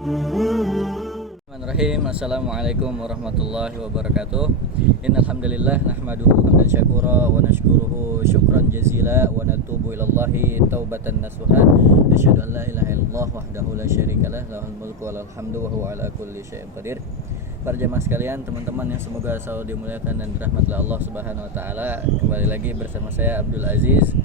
Bismillahirrahmanirrahim. Assalamualaikum warahmatullahi wabarakatuh. Innal hamdalillah nahmaduhu hamdan syakura wa nashkuruhu syukran jazila wa natubu ilallahi taubatan nasuha. Asyhadu an la ilaha illallah wahdahu la syarikalah lahul mulku wa lahul hamdu wa huwa ala kulli syai'in qadir. Para jemaah sekalian, teman-teman yang semoga selalu dimuliakan dan dirahmati Allah Subhanahu wa taala, kembali lagi bersama saya Abdul Aziz,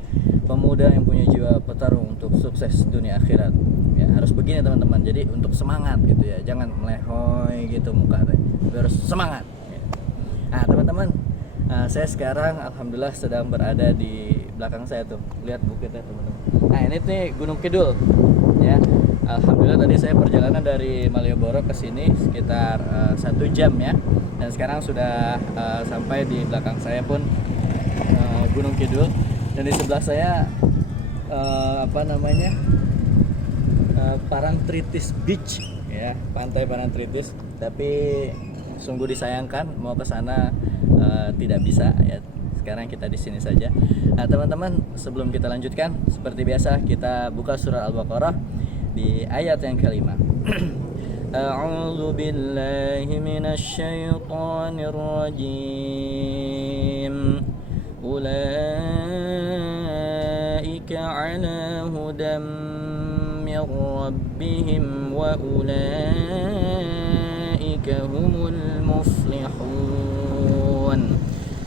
pemuda yang punya jiwa petarung untuk sukses dunia akhirat. Ya, harus begini teman-teman. Jadi untuk semangat gitu ya, jangan melehoy gitu muka, tapi harus semangat. Ya. Nah teman-teman, saya sekarang alhamdulillah sedang berada di belakang saya tuh, lihat bukitnya teman-teman. Nah ini nih Gunung Kidul. Ya, alhamdulillah tadi saya perjalanan dari Malioboro ke sini sekitar 1 jam ya, dan sekarang sudah sampai di belakang saya pun Gunung Kidul, dan di sebelah saya Parangtritis Beach ya, pantai Parangtritis. Tapi sungguh disayangkan mau ke sana tidak bisa ya. Sekarang kita di sini saja. Nah, teman-teman, sebelum kita lanjutkan, seperti biasa kita buka surah Al-Baqarah di ayat yang kelima. A'udzu billahi minasyaitonir rajim. Ulaika 'ala hudam min rabbihim wa ulaika humul muflihun.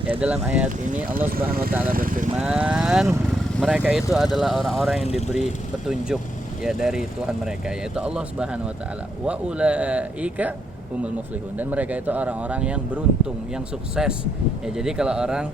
Ya, dalam ayat ini Allah Subhanahu wa taala berfirman, mereka itu adalah orang-orang yang diberi petunjuk ya dari Tuhan mereka, yaitu Allah Subhanahu wa taala. Wa ulaika humul muflihun, dan mereka itu orang-orang yang beruntung, yang sukses. Ya, jadi kalau orang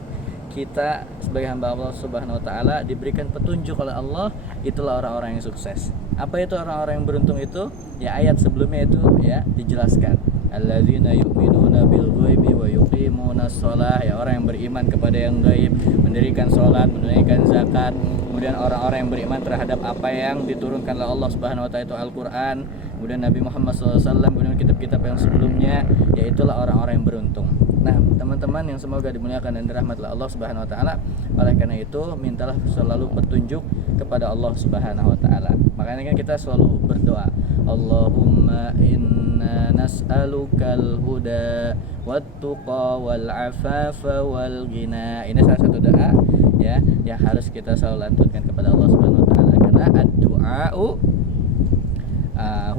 kita sebagai hamba Allah Subhanahu wa taala diberikan petunjuk oleh Allah, itulah orang-orang yang sukses. Apa itu orang-orang yang beruntung itu? Ya, ayat sebelumnya itu ya dijelaskan. Alladzina yu'minuna bil ghaibi wa yuqimunas shalah, ya orang yang beriman kepada yang gaib, mendirikan salat, menunaikan zakat. Kemudian orang-orang yang beriman terhadap apa yang diturunkan oleh Allah Subhanahu wa taala itu Al-Qur'an, kemudian Nabi Muhammad SAW, kemudian kitab-kitab yang sebelumnya, yaitulah orang-orang yang beruntung. Nah, teman-teman yang semoga dimuliakan dan dirahmati Allah Subhanahu wa taala, oleh karena itu mintalah selalu petunjuk kepada Allah Subhanahu wa taala. Makanya kan kita selalu berdoa, Allahumma inna nas'alukal huda wattuqa wal afafa wal ghina. Ini salah satu doa ya yang harus kita selalu lantunkan kepada Allah Subhanahu wa taala, karena ad-du'a'u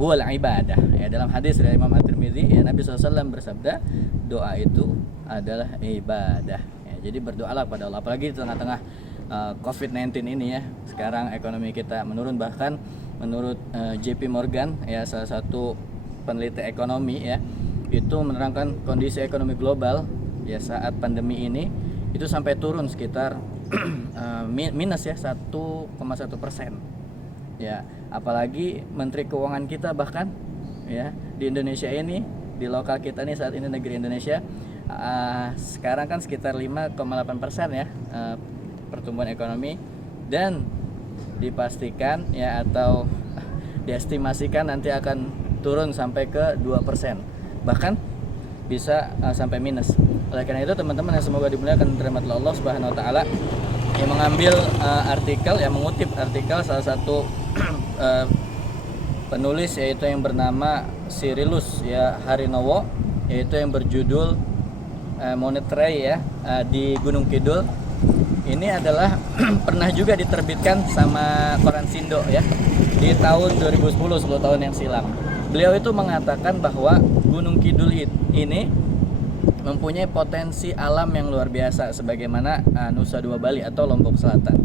huwal ibadah. Ya, dalam hadis dari Imam At-Tirmidzi ya, Nabi SAW bersabda, doa itu adalah ibadah. Ya, jadi berdoalah pada Allah, apalagi di tengah-tengah COVID-19 ini ya. Sekarang ekonomi kita menurun, bahkan menurut JP Morgan ya, salah satu peneliti ekonomi ya, itu menerangkan kondisi ekonomi global ya saat pandemi ini itu sampai turun sekitar minus ya 1,1%. Ya, apalagi Menteri Keuangan kita bahkan ya di Indonesia ini, di lokal kita nih saat ini negeri Indonesia, sekarang kan sekitar 5,8% ya pertumbuhan ekonomi, dan dipastikan ya atau diestimasikan nanti akan turun sampai ke 2%, bahkan bisa sampai minus. Oleh karena itu teman-teman yang semoga dimuliakan dirahmati Allah Subhanahu wa taala, yang mengambil artikel, yang mengutip artikel salah satu penulis, yaitu yang bernama Cyrillus ya Harinowo, yaitu yang berjudul Monetary ya di Gunung Kidul. Ini adalah pernah juga diterbitkan sama koran Sindo ya di tahun 2010, 10 tahun yang silam. Beliau itu mengatakan bahwa Gunung Kidul ini mempunyai potensi alam yang luar biasa, sebagaimana Nusa Dua Bali atau Lombok Selatan.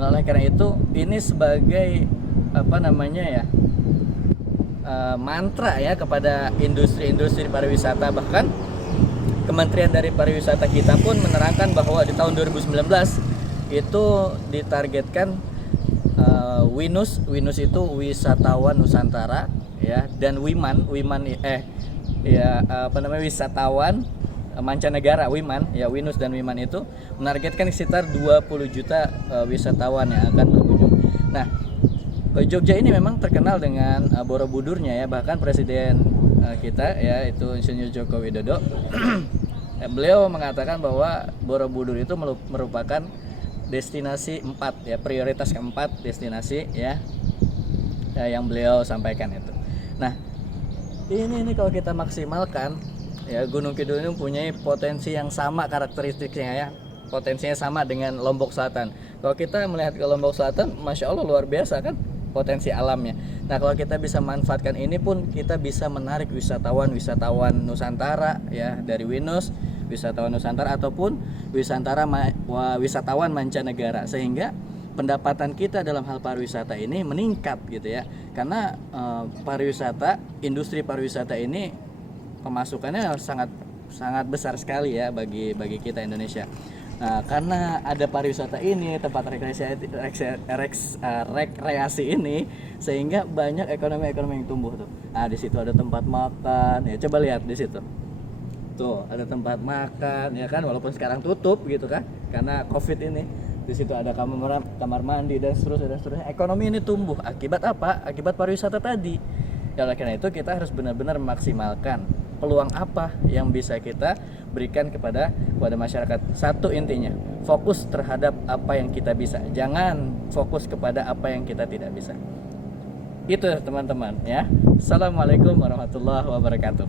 Nah, oleh karena itu ini sebagai mantra ya kepada industri-industri pariwisata. Bahkan Kementerian dari Pariwisata kita pun menerangkan bahwa di tahun 2019 itu ditargetkan WINUS itu wisatawan Nusantara ya, dan wisatawan mancanegara, WINUS dan WIMAN itu menargetkan sekitar 20 juta wisatawan yang akan berkunjung. Nah, Jogja ini memang terkenal dengan Borobudurnya ya, bahkan Presiden kita ya itu Insinyur Joko Widodo beliau mengatakan bahwa Borobudur itu merupakan destinasi 4 ya, prioritas keempat destinasi ya yang beliau sampaikan itu. Nah, Ini kalau kita maksimalkan, ya Gunung Kidul ini mempunyai potensi yang sama karakteristiknya ya. Potensinya sama dengan Lombok Selatan. Kalau kita melihat ke Lombok Selatan, Masya Allah luar biasa kan potensi alamnya. Nah kalau kita bisa manfaatkan ini pun, kita bisa menarik wisatawan Nusantara ya, dari Winus, wisatawan Nusantara ataupun wisatawan mancanegara, sehingga pendapatan kita dalam hal pariwisata ini meningkat gitu ya. Karena industri pariwisata ini pemasukannya sangat besar sekali ya bagi kita Indonesia. Nah, karena ada pariwisata ini, tempat rekreasi ini, sehingga banyak ekonomi yang tumbuh tuh. Nah, di situ ada tempat makan, ya coba lihat di situ. Tuh, ada tempat makan ya kan, walaupun sekarang tutup gitu kan karena Covid ini. Di situ ada kamar mandi dan seterusnya. Ekonomi ini tumbuh akibat apa? Akibat pariwisata tadi. Ya, oleh karena itu kita harus benar-benar memaksimalkan peluang apa yang bisa kita berikan kepada masyarakat. Satu intinya, fokus terhadap apa yang kita bisa. Jangan fokus kepada apa yang kita tidak bisa. Itu teman-teman ya. Assalamualaikum warahmatullahi wabarakatuh.